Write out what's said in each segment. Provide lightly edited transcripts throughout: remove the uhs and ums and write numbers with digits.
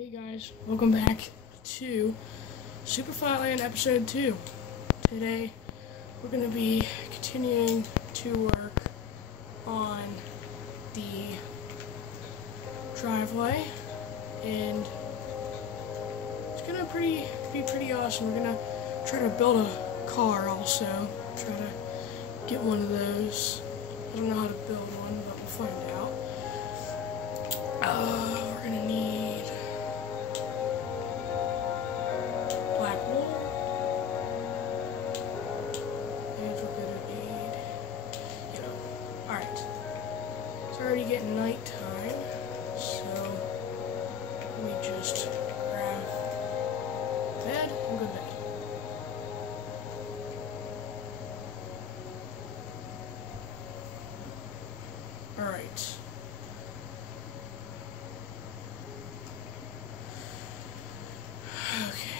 Hey guys, welcome back to Superflat episode 2. Today we're going to be continuing to work on the driveway, and it's going to be pretty awesome. We're going to try to build a car also, try to get one of those. I don't know how to build one, but we'll find out. We're going to need black wool, and we're going to need yellow. Alright, it's already getting nighttime, so let me just grab bed and go to bed. Alright. Okay,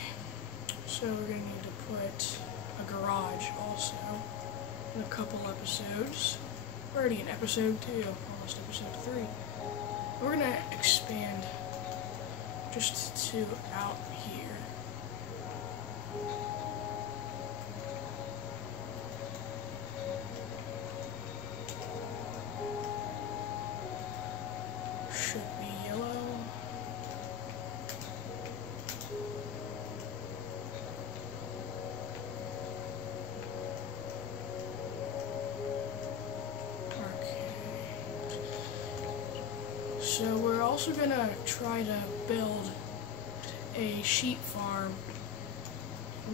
so we're going to need to put a garage also in a couple episodes. We're already in episode 2, almost episode 3. We're going to expand just to out here. Should be yellow. So we're also going to try to build a sheep farm.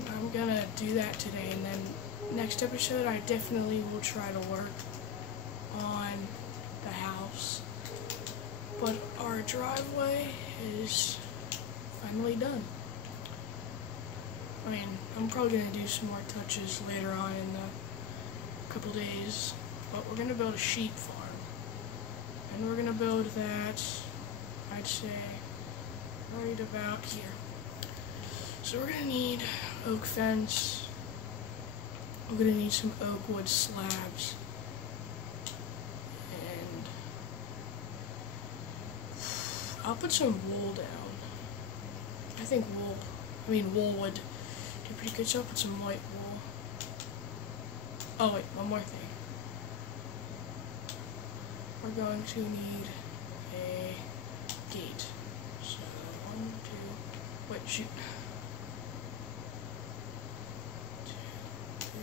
I'm going to do that today, and then next episode I definitely will try to work on the house. But our driveway is finally done. I mean, I'm probably going to do some more touches later on in the couple days, but we're going to build a sheep farm. And we're going to build that, I'd say, right about here. So we're going to need oak fence. We're going to need some oak wood slabs. And I'll put some wool down. I think wool would do pretty good, so I'll put some white wool. Oh wait, one more thing. We're going to need a gate. So 1, 2, wait, shoot. 2, 3,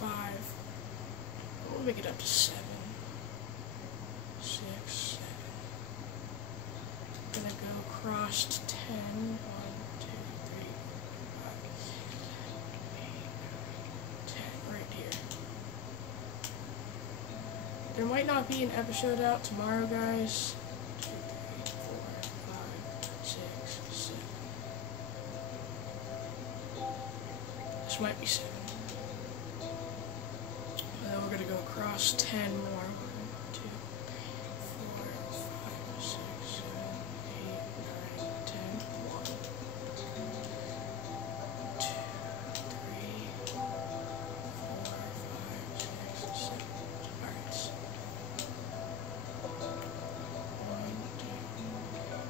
5. We'll make it up to 7. 6, 7. I'm gonna go across to 10. 1, 2, 3, 4, 5, 6, 7, 8, 9, 10. Right here. There might not be an episode out tomorrow, guys. 2, 3, 4, 5, 6, 7. This might be 7. And then we're going to go across 10 more. 1, 2, 4, 5, 6, 7, 8, 9, 10. 1, 2, 3, 4, 5, 6, 7. Alright. 1, 2,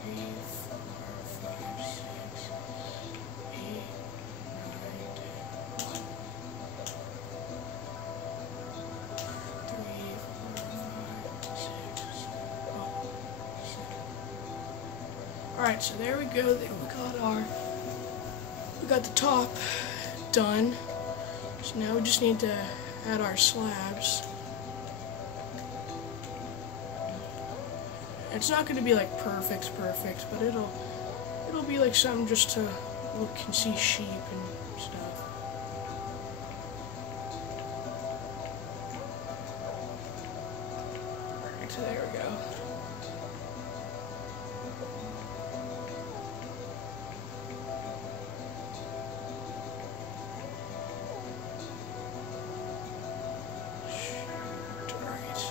3, 4, 5, 6, 8, 9, 10, 11, 12, 13, 14, 15, 16, 17, 18, 19, 20. Alright, so there we go. We got the top done. So now we just need to add our slabs. It's not going to be like perfect, but it'll be like something just to look and see sheep and stuff. Alright, so there we go. Alright.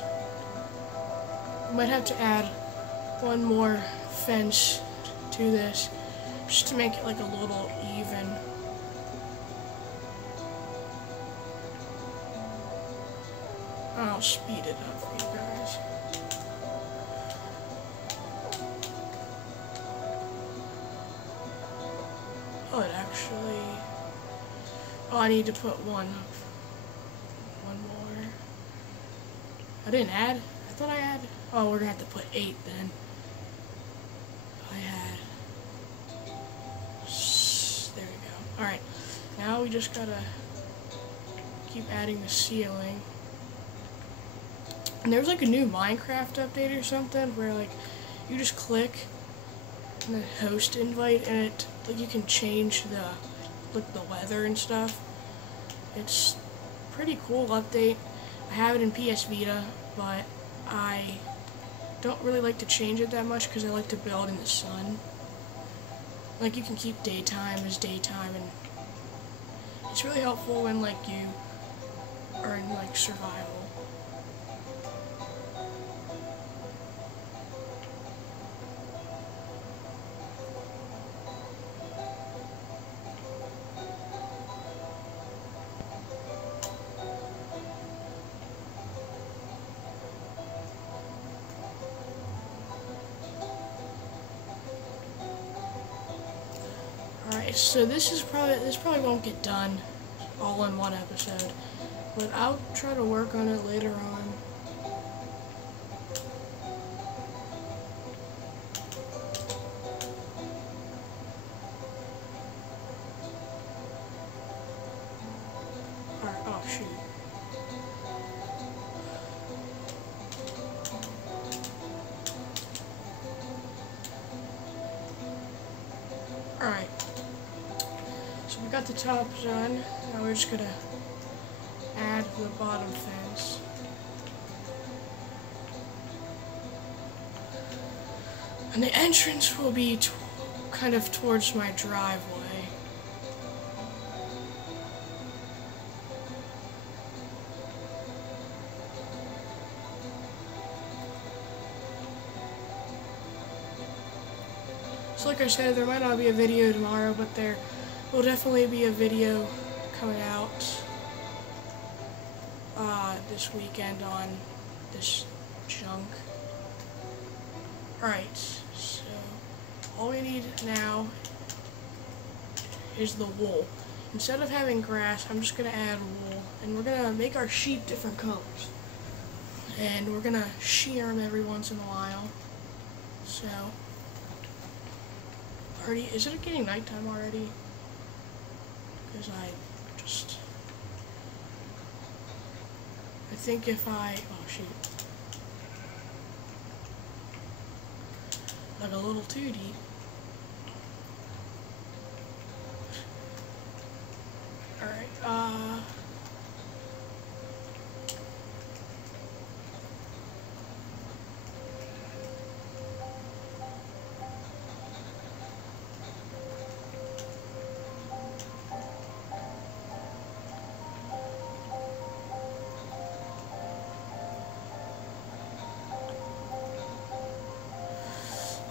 Might have to add one more fence to this, just to make it like a little even. I'll speed it up for you guys. Oh, it actually... Oh, I need to put one more. I didn't add? I thought I had... Oh, we're gonna have to put 8 then. I had... There we go. Alright, now we just gotta keep adding the ceiling. And there's like a new Minecraft update or something where like you just click and then host invite and it like you can change the weather and stuff. It's pretty cool update. I have it in PS Vita, but I don't really like to change it that much because I like to build in the sun. Like you can keep daytime as daytime, and it's really helpful when like you are in like survival. Alright, so this probably won't get done all in one episode, but I'll try to work on it later on. Alright, oh shoot. Alright. So we got the top done. Now we're just gonna add the bottom fence. And the entrance will be kind of towards my driveway. So like I said, there might not be a video tomorrow, but there will definitely be a video coming out this weekend on this junk. Alright, so all we need now is the wool. Instead of having grass, I'm just going to add wool, and we're going to make our sheep different colors. And we're going to shear them every once in a while. So, is it getting nighttime already? Because I think if oh shoot. Like a little too deep.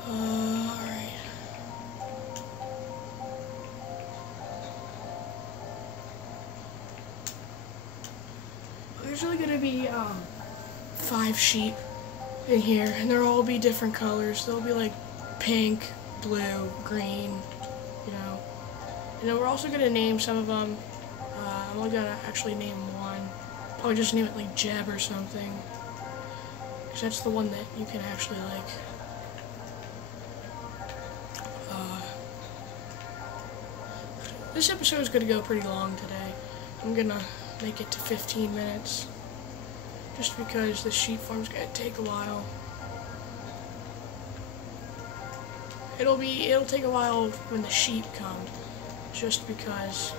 Alright, there's really gonna be 5 sheep in here, and they'll all be different colors. They'll be like pink, blue, green, you know. And then we're also gonna name some of them. I'm only gonna actually name one. Probably just name it like Jeb or something, because that's the one that you can actually like. This episode is gonna go pretty long today. I'm gonna make it to 15 minutes, just because the sheep farm's gonna take a while. It'll take a while when the sheep come, just because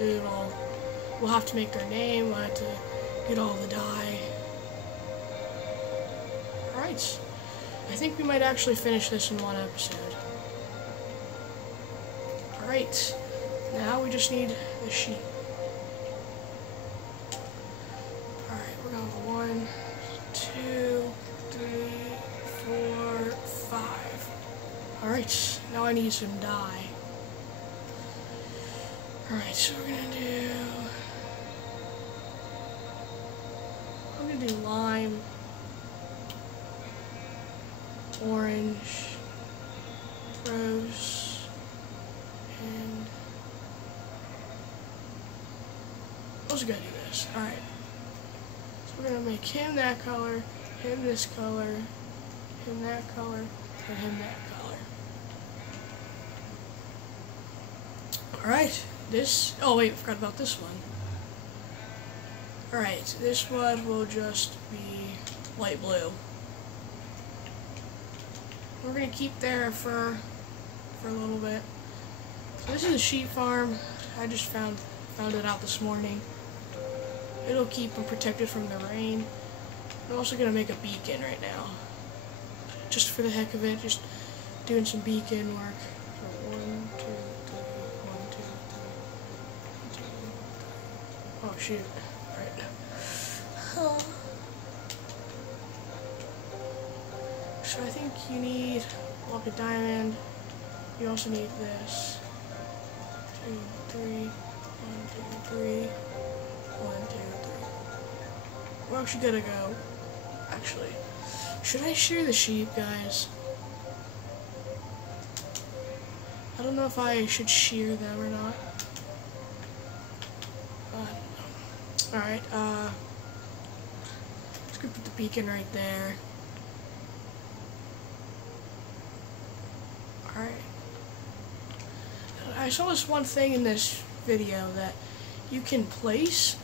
we'll have to make their name, we'll have to get all the dye. Alright, I think we might actually finish this in one episode. Alright, now we just need the sheep. Alright, we're going to 1, 2, 3, 4, 5. Alright, now I need some dye. Alright, so I'm gonna do lime, orange, rose, also gotta do this. Alright. So we're gonna make him that color, him this color, him that color, and him that color. Alright, this, oh wait, I forgot about this one. Alright, this one will just be light blue. We're gonna keep there for a little bit. So this is a sheep farm. I just found it out this morning. It'll keep them protected from the rain. I'm also gonna make a beacon right now, just for the heck of it. Just doing some beacon work. So 1, 2, 3, 1, 2, 3, 1, 2, 3. Oh shoot! All right. So I think you need block of diamond. You also need this. 2, 3, 1, 2, 3, 1, 2, 3. We're actually gonna go. Actually, should I shear the sheep, guys? I don't know if I should shear them or not. Alright, let's go put the beacon right there. Alright. I saw this one thing in this video that you can place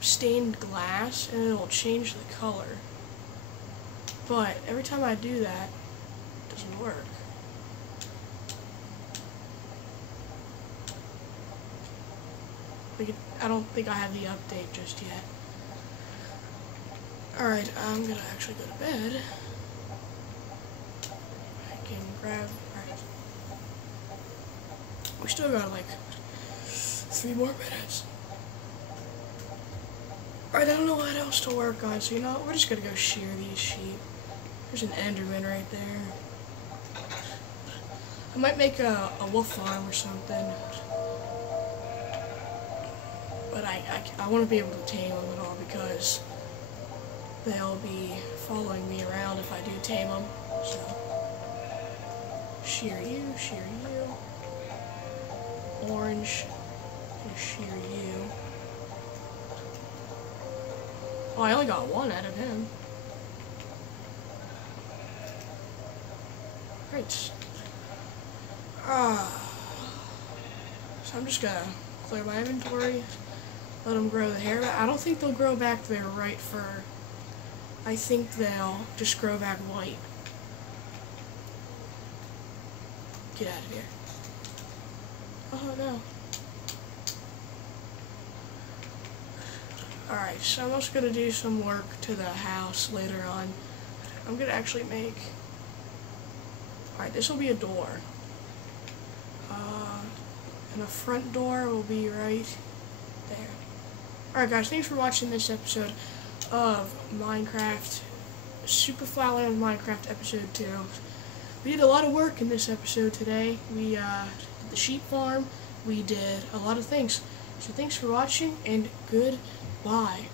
stained glass and it'll change the color. But every time I do that, it doesn't work. I don't think I have the update just yet. Alright, I'm gonna actually go to bed. I can grab, alright. We still got like 3 more minutes. Alright, I don't know what else to work on, so you know what, we're just gonna go shear these sheep. There's an Enderman right there. I might make a wolf farm or something. But I want to be able to tame them at all because they'll be following me around if I do tame them. So, shear you, orange, and shear you. Oh, I only got 1 out of him. Great. So I'm just gonna clear my inventory. Let them grow the hair back. I don't think they'll grow back their right fur. I think they'll just grow back white. Get out of here. Oh no. Alright, so I'm also going to do some work to the house later on. I'm going to actually make... Alright, this will be a door. And the front door will be right there. Alright guys, thanks for watching this episode of Minecraft, Superflat Land Minecraft episode 2. We did a lot of work in this episode today. We did the sheep farm, we did a lot of things. So thanks for watching, and goodbye.